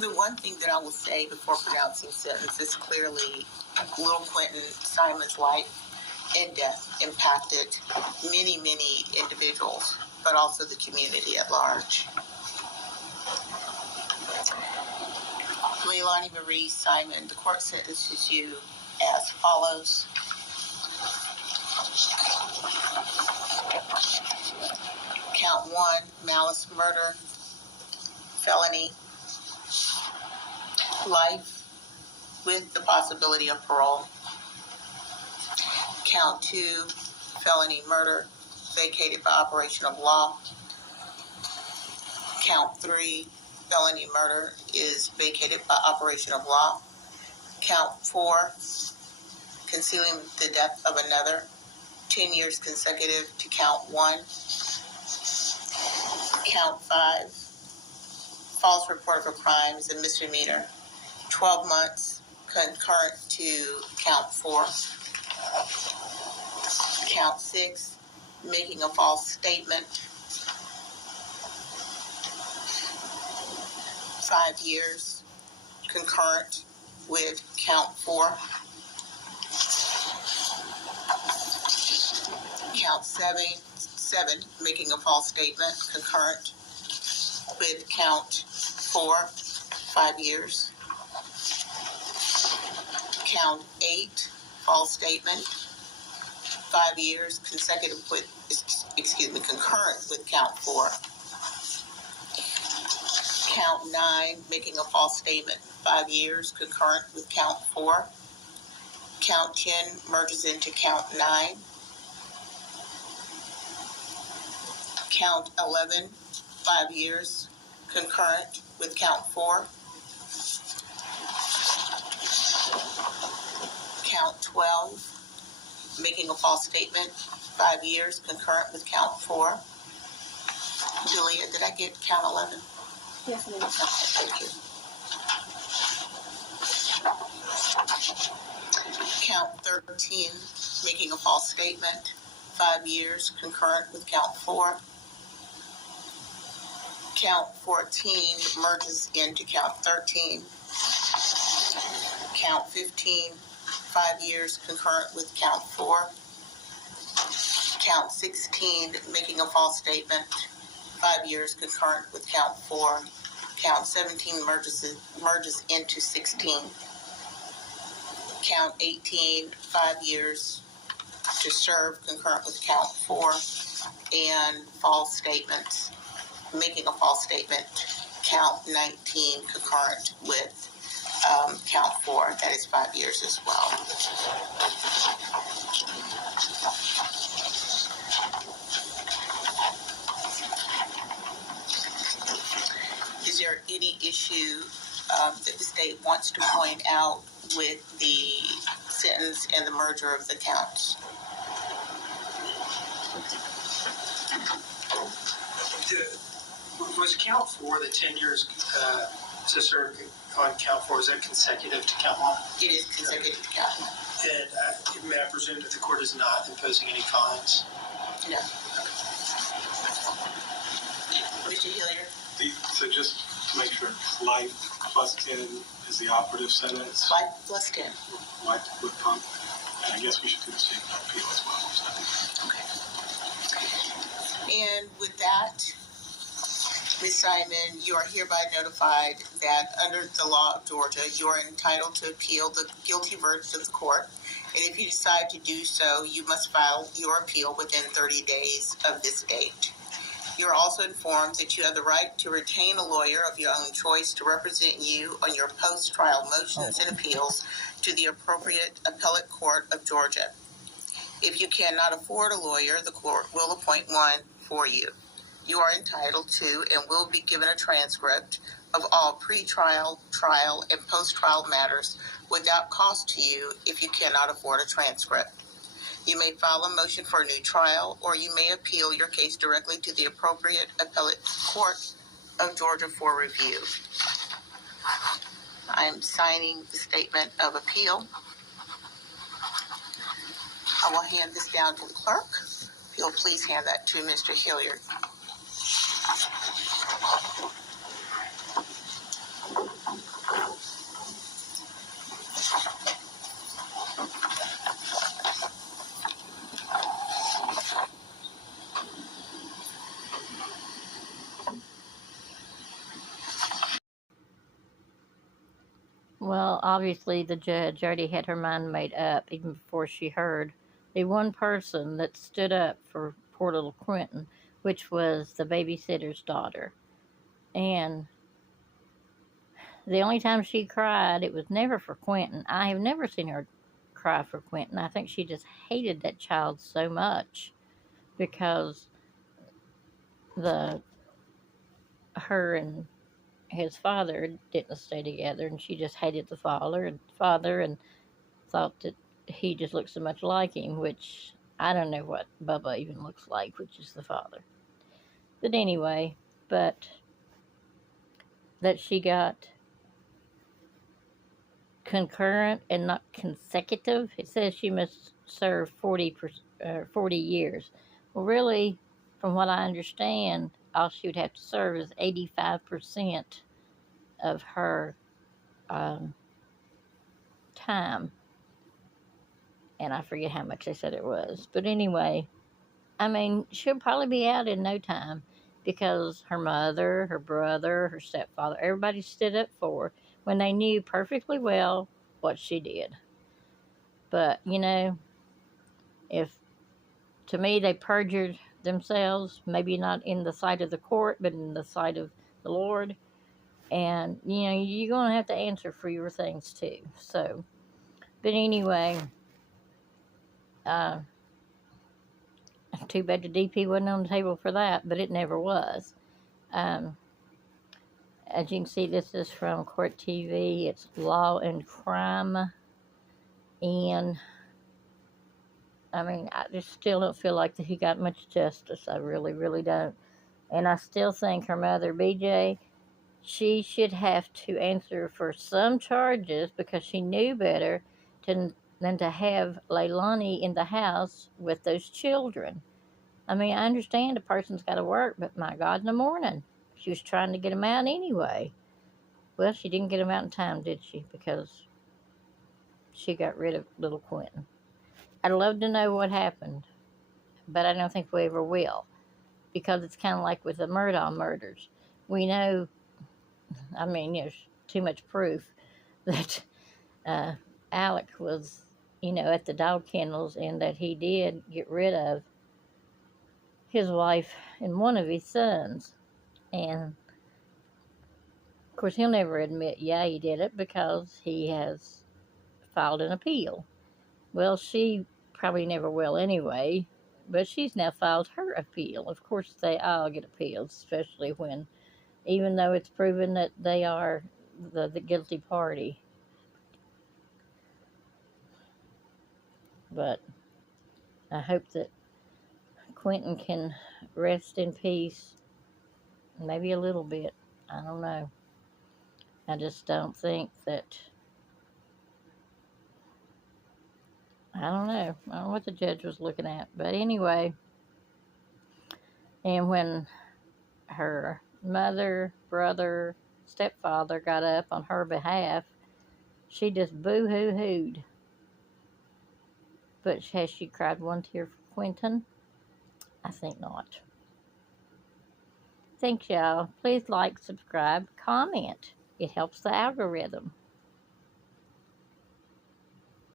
The one thing that I will say before pronouncing sentence is clearly Little Quentin Simon's life and death impacted many, many individuals, but also the community at large. Leilani Marie Simon, the court sentences you as follows. Count 1, malice murder, felony, life with the possibility of parole. Count 2, felony murder, vacated by operation of law. Count 3, felony murder is vacated by operation of law. Count 4, concealing the death of another, 10 years consecutive to count 1. Count 5, false report of a crime is a misdemeanor, 12 months concurrent to count 4. Count 6, making a false statement, 5 years concurrent with count 4. Count 7, making a false statement, concurrent with count 4, 5 years. Count 8, false statement, 5 years consecutive with, concurrent with count 4. Count 9, making a false statement, 5 years concurrent with count 4. Count 10 merges into count 9. Count 11, 5 years concurrent with count 4. Count 12, making a false statement, 5 years concurrent with count 4. Julia, did I get count 11? Yes, ma'am. Okay, thank you. Count 13, making a false statement, 5 years concurrent with count 4. Count 14 merges into count 13. Count 15, 5 years concurrent with count 4. Count 16, making a false statement, 5 years concurrent with count 4. Count 17 merges into 16. Count 18, 5 years to serve concurrent with count 4. And false statements, making a false statement, count 19 concurrent with count 4. That is 5 years as well. Is there any issue that the state wants to point out with the sentence and the merger of the counts? Was count 4, the 10 years to serve on count 4, is that consecutive to count 1? It is consecutive to count 1. And may I presume that the court is not imposing any fines? No. Mr. Hilliard? So just to make sure, life plus 10 is the operative sentence? Life plus 10. Life with pump. And I guess we should do the state appeal as well. So. Okay. And with that, Ms. Simon, you are hereby notified that under the law of Georgia, you are entitled to appeal the guilty verdict of the court. And if you decide to do so, you must file your appeal within 30 days of this date. You are also informed that you have the right to retain a lawyer of your own choice to represent you on your post-trial motions and appeals to the appropriate appellate court of Georgia. If you cannot afford a lawyer, the court will appoint one for you. You are entitled to and will be given a transcript of all pre-trial, trial, and post-trial matters without cost to you if you cannot afford a transcript. You may file a motion for a new trial, or you may appeal your case directly to the appropriate appellate court of Georgia for review. I am signing the statement of appeal. I will hand this down to the clerk. If you'll please hand that to Mr. Hilliard. Well, obviously, the judge already had her mind made up even before she heard the one person that stood up for poor little Quentin, which was the babysitter's daughter. And the only time she cried, it was never for Quentin. I have never seen her cry for Quentin. I think she just hated that child so much because the her and his father didn't stay together, and she just hated the father and thought that he just looked so much like him, which I don't know what Bubba even looks like, which is the father. But anyway, but that she got concurrent and not consecutive. It says she must serve 40 years. Well, really, from what I understand, all she would have to serve is 85% of her um, time. And I forget how much they said it was. But anyway, I mean, she'll probably be out in no time because her mother, her brother, her stepfather, everybody stood up for her when they knew perfectly well what she did. But, if to me they perjured themselves, maybe not in the sight of the court, but in the sight of the Lord. And, you're going to have to answer for your things too. So, but anyway, uh, too bad the DP wasn't on the table for that, but it never was. Um, as you can see, this is from Court TV. It's Law and Crime. And, I mean, I just still don't feel like that he got much justice. I really, really don't. And I still think her mother, BJ, she should have to answer for some charges because she knew better than to have Leilani in the house with those children. I mean, I understand a person's got to work, but my God, in the morning, she was trying to get them out anyway. Well, she didn't get them out in time, did she? Because she got rid of little Quentin. I'd love to know what happened, but I don't think we ever will. Because it's kind of like with the Murdaugh murders. We know, I mean, there's too much proof that Alec was, at the dog kennels and that he did get rid of his wife and one of his sons. And of course, he'll never admit, yeah, he did it because he has filed an appeal. Well, she probably never will anyway, but she's now filed her appeal. Of course, they all get appeals, especially when, even though it's proven that they are the guilty party. But I hope that Quentin can rest in peace, maybe a little bit. I don't know. I just don't think that. I don't know. I don't know what the judge was looking at. But anyway, and when her mother, brother, stepfather got up on her behalf, she just boo-hoo-hooed. But has she cried one tear for Quentin? I think not. Thanks, y'all. Please like, subscribe, comment. It helps the algorithm.